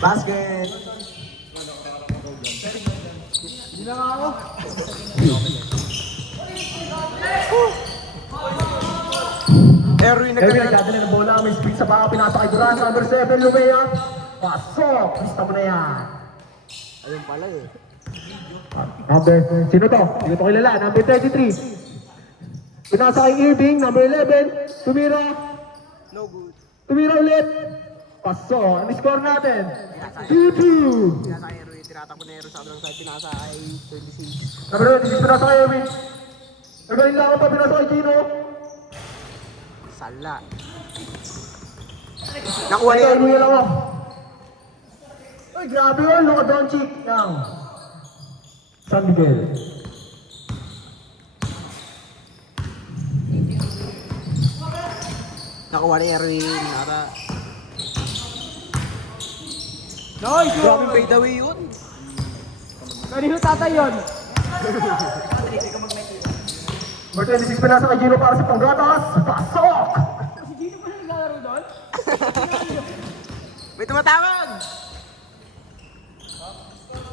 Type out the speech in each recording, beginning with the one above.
Basket! Hindi na nga ako. Erwin Erwin nagdadala ng bola, may speed sa baka, pinasa kay Duran, number 7, Lumea. Pasok! Lista mo na yan. Ayun pala eh. Sino to? Sino to kilala? Number 33. Pinasa kay Irving, number 11. Tumira. No good. Tumira ulit. Pasok. Ano score natin? 2-2. Pinasa kay Erwin, tinatakbo na Erwin sa kabilang side, pinasa kay 36. Number 26, pinasa kay Irving. Nagaling lang ako pa, pinasa kay Gino. Sala. Nakuha ni Ay, Erwin. lang ako. Ay, grabe yun. Luka Doncic ng San Miguel. Nakuha ni Erwin. Nara. Nice! Grabe fade away yun. Kanino tatay yun? Number 26, pinasa kay Gino para sa panggatas. Pasok! Si Gino pa na naglalaro doon? May tumatawag!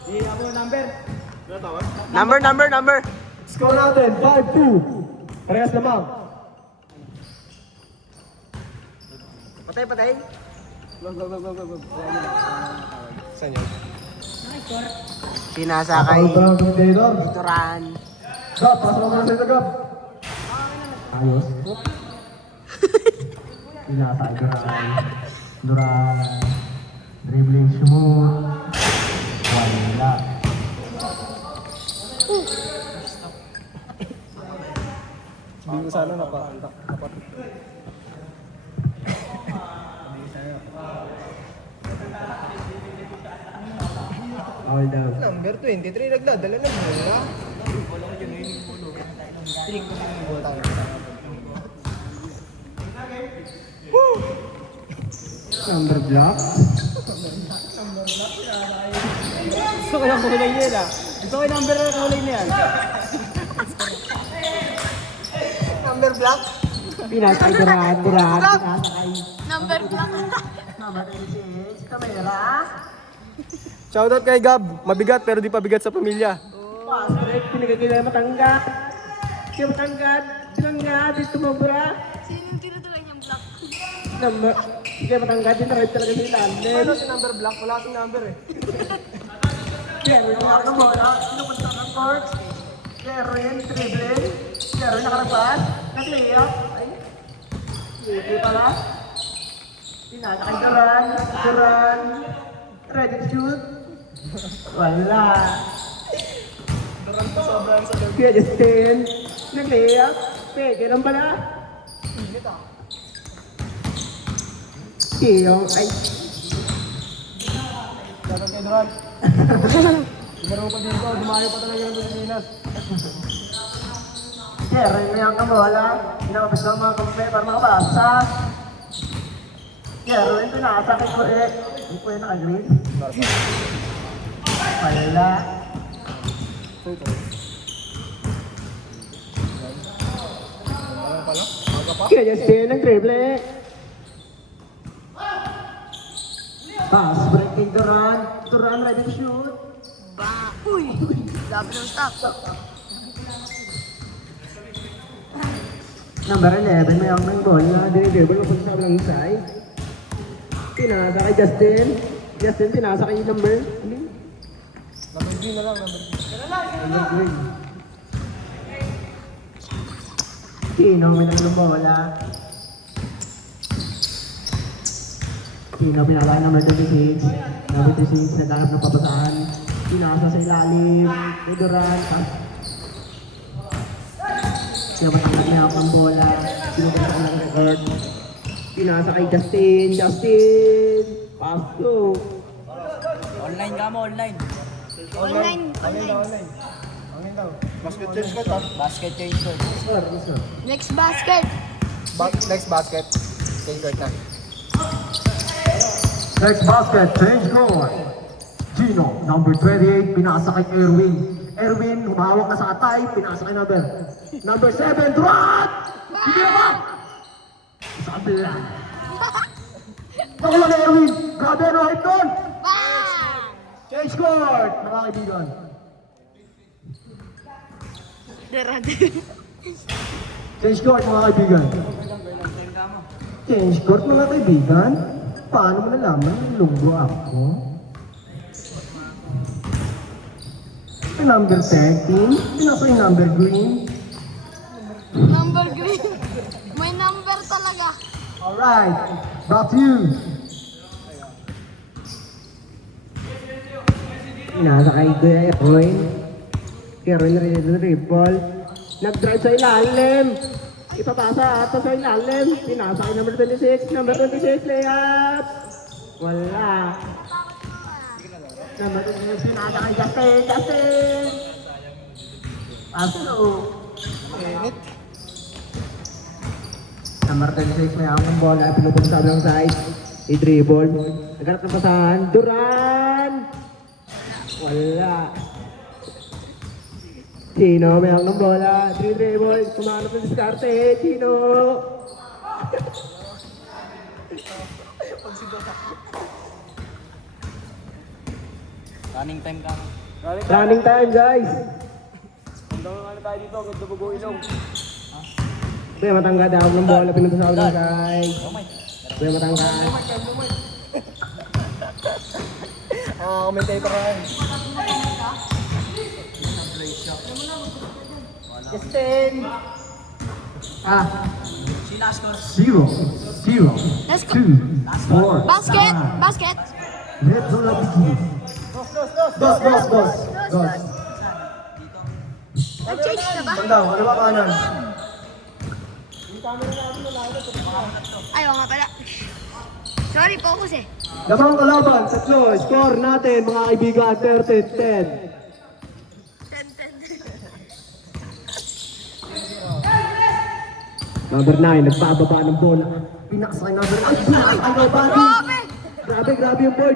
Hindi ako number. Number. Score natin, 5-2. Parehas lamang. Patay. Saan yun? Pinasa kay Taylor. Turan. Gab, pasok mo na sa Gab. Ayos. Pinasa kay Duran. Duran. Dribbling smooth. Wala. Hindi ko sana napat. All down. Number 23 nagdadala ng bola. Number block. Gusto ko yung kulay niya ah. Gusto ko yung number na kulay niya yan. Number block. Pinasa kay Duran. Pinasa kay Number block. Number 36. Kamera. Shoutout kay Gab. Mabigat pero di pabigat sa pamilya. Pass break. Pinagagila matanggat. Siya matanggat. Sinanggat. Dito mo bra. Sino yung tinutuloy niyang block? Number. Sige matanggat. Dito right talaga sa ilalim. Ano si number block? Wala akong number eh. Jerry, ang mga bola. Pinupunta ng court. Jerry, dribbling. Jerry, nakarapas. Nag-layup. Ay. Hindi pala. Pinasa kay Duran. Duran. Ready to shoot. Wala. Duran pa sobrang sa loob. Kaya Justin. Nag-layup. Pwede lang pala. Kiyong ay. Shoutout kay Duran. Lumaro pa dito. Dumayo pa talaga ng Pilipinas. Jerry, may ang kamola. Pinakapis lang mga kampe para makabasa. Jerry, pinasa kay Kue. Hindi ko yung naka-green. Wala. Kaya Justin ang dribble. Pass break kay Duran. Duran ready to shoot. Ba! Uy! Labi ng stop. Number 11, may ang bola. Dinidribble mo sa kabilang side. Pinasa kay Justin. Justin, pinasa kay number. Number G na lang. Number 3. Sino, may nagulong bola. Sino, pinala number 26. Number 26, naghanap ng pabataan. Pinasa sa ilalim. Kay Duran. Kaya matanggal niya ako ng bola. Pinaganda ko ng record. Pinasa kay Justin. Justin! Pasok! Online ka mo, online. Online. Online. Basket change ko to. Basket change ko. Sir. Next basket. Next basket. Change ko na. Next basket, change court. Gino, number 28, pinasa kay Erwin. Erwin, humawak na sa atay, pinasa kay number 7, Duran! Hindi na ba? Sabi lang. Nakuha na Erwin, grabe ano hype doon! Ba! Change court, mga kaibigan. Derade. Change court, mga kaibigan. Change court, mga kaibigan. Paano mo nalaman yung lunggo ako? Yung number 13, pinasa yung number green. Number green. May number talaga. Alright, back to you. Pinasakay ko yung Erwin. Erwin Ripple. Nag-drive sa ilalim. Ipapasa ata sa ilalim. Pinasakay number 26. Number 26, layup. Wala. Number 26, pinasakay Justin. Paso. Number 26, may akong bola. Pinupunta sa ng side. I-dribble. Naghanap ng pasahan. Duran! Wala. Chino, may akong bola. Dribble. Kumanap ng diskarte. Chino! Running time ka. Running time, guys. Hanggang ano tayo dito, hanggang dugo ilong. Kaya matangkad ako ng bola. Pinunta sa ng side. Kaya matangkad. Commentator ka rin. Justin! Ah, 0, 0, Let's go. 2, 4, Basket! Basket! Let's go, begin. Dos. Nag-change na ba? Tanda, kaliwa kanan. Ayaw nga pala. Sorry, focus eh. Lamang kalaban, tatlo. Score natin, mga kaibigan. 30-10. 10-10. Number 9, nagbababa ng bola. pinakasakay number 9. Pinakasakay no body. Grabe! Grabe yung board.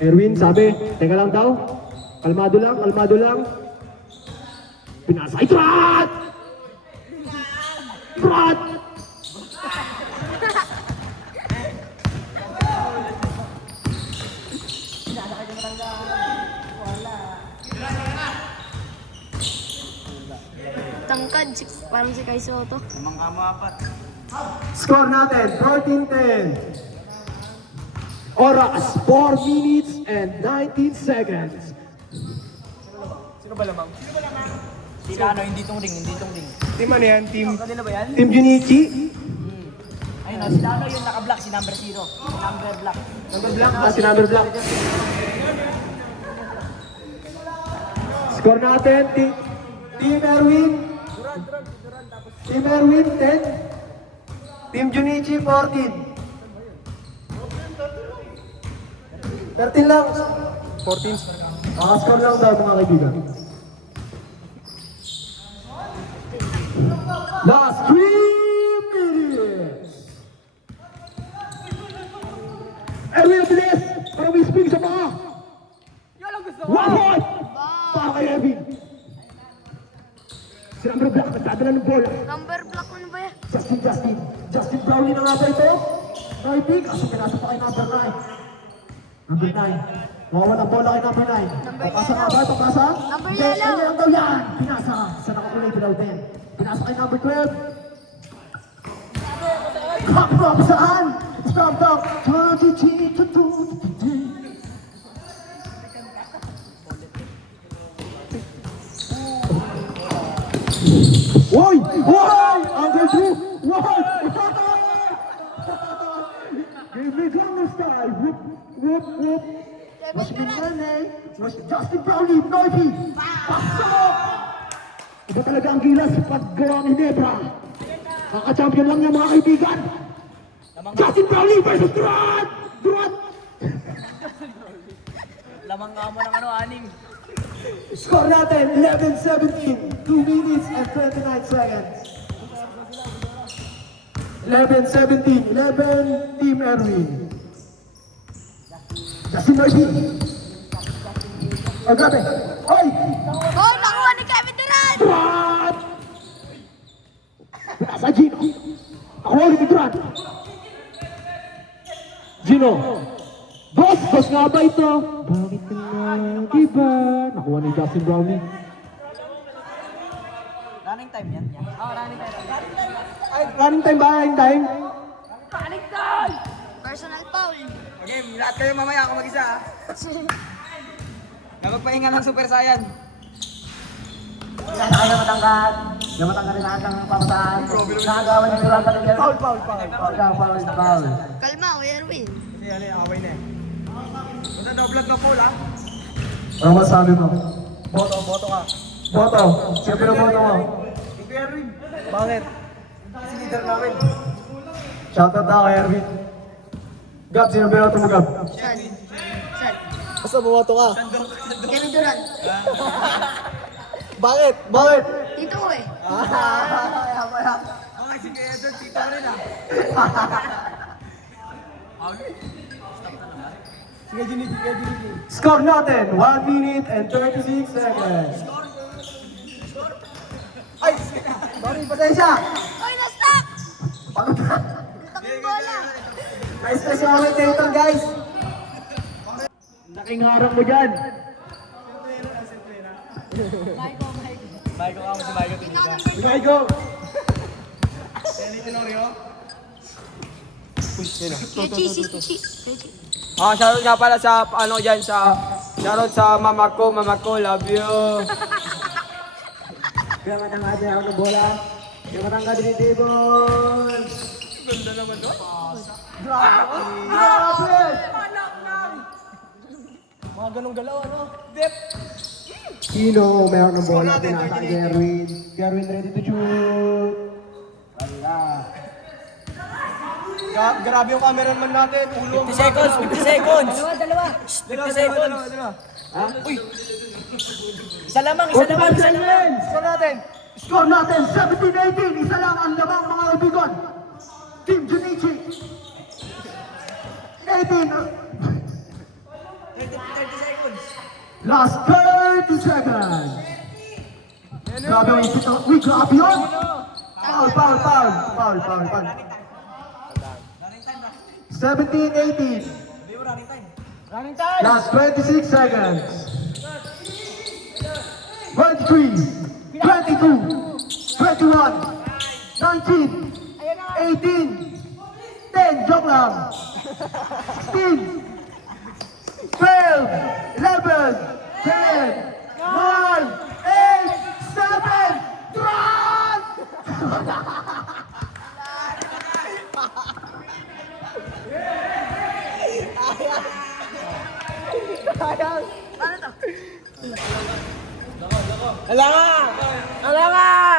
Erwin, sabi, teka lang daw. Kalmado lang. Pinasay, Trat! Tangkad, parang si Kai Soto. Namang kamo apat. Score natin, 14-10. Oras, 4 minutes and 19 seconds. Sino ba lamang? Sila ano, hindi tong ring. Team ano yan? Kanila ba yan? Team Junichi? Ayun o, sila ano yung naka-block, si number 0. Number black. Si number black. Score natin, Team Erwin. Team Erwin, 10. Team Junichi, 14. 13 lang. 14. Score lang daw mga kaibigan. Last 3 minutes. Erwin, bilis! Para may spin sa mga! One point! Para kay Erwin. Si number black, nagdadala ng bola. Number block ano ba yan? Justin Brownlee na nga ba ito? Righty, kaso pinasa pa kay number 9. Number 9. Wawan ang bola kay number 9. Papasa ka ba? Papasa? Number Hindi, yellow. ano lang daw yan? Pinasa sa nakakulay below 10. Pinasa kay number 12. Drop saan? Stop. Woy! Under 2! Woy! Give me Gangnam Style! Whoop! Mas Minane, mas Justin Brownlee, Noivy. Pasok! Iba talaga ang gilas pag gawa ni Nebra. Kaka-champion lang niya mga kaibigan. Justin Brownlee versus Duran! Lamang kamo ng ano, 6. Score natin, 11-17. 2 minutes and 29 seconds. 11-17. 11, Team Erwin. Justin Noivy. Oh, grabe. Oy! Oh, nakuha ni Kevin Durant! Duran! Nasa Gino. Ako ulit ni Duran. Gino. Boss nga ba ito? Bakit ka na, diba? Nakuha ni Justin Brownlee. Running time yan. Running time. Ay, running time ba? Running time? Personal foul. Okay, lahat kayo mamaya ako mag-isa ha. Magpahinga ng Super Saiyan. Yan tayo matangkad. Yung matangkad rin lahat ng papataan. Nakagawa niyo lang pala dyan. Foul. Foul. Kalma, Kuya Erwin. Kasi ano yung away na eh. Basta doblat na full ha. Ano masabi mo? Boto ka. Boto. Siyempre na boto mo. Ikaw Erwin. Bakit? Kasi leader namin. Shoutout na kay Erwin. Gab, sino ba yung tumugab? Sad. Sad. Basta bumoto ka. Kevin Durant. Bakit? Bakit? Dito ko eh. Okay, sige Edward, tito ka rin ah. Sige, Ginny. Score natin, 1 minute and 36 seconds. Ay! Sorry, pasensya! Oy, na-stop! Pagod na. Takong bola. Na-stress yung commentator, guys. Laking harang mo dyan. Maiko ka mo si Maiko Ikaw Tinita. number Sige, go. Kenny Tenorio. Cheesy. Shoutout nga pala sa ano dyan sa shoutout sa mama ko, love you. Kaya matangkad na ako ng bola. Kaya matangkad din yung table. Ganda naman no? Grabe! Mga ganong galaw ano? Dep! Sino meron ng bola? Pinasa kay Gerwin. Gerwin ready to shoot. Wala. Grabe yung cameraman natin. 50 seconds! 50 seconds! Dalawa! 50 seconds! Ha? Uy! Isa lamang! Score natin! Score natin, 17-18. Isa lang ang lamang mga kaibigan. Team Junichi. 18. 30 seconds! Last 30 seconds. Grabe ang isip ng... Uy, grabe yun! Foul. 17-18. Hindi mo running time. Running time! Last 26 seconds. 23, 22, 21, 19, 18, 10, joke lang. 16, 12, 11, 10, 9, 8, 7, run! Alangan!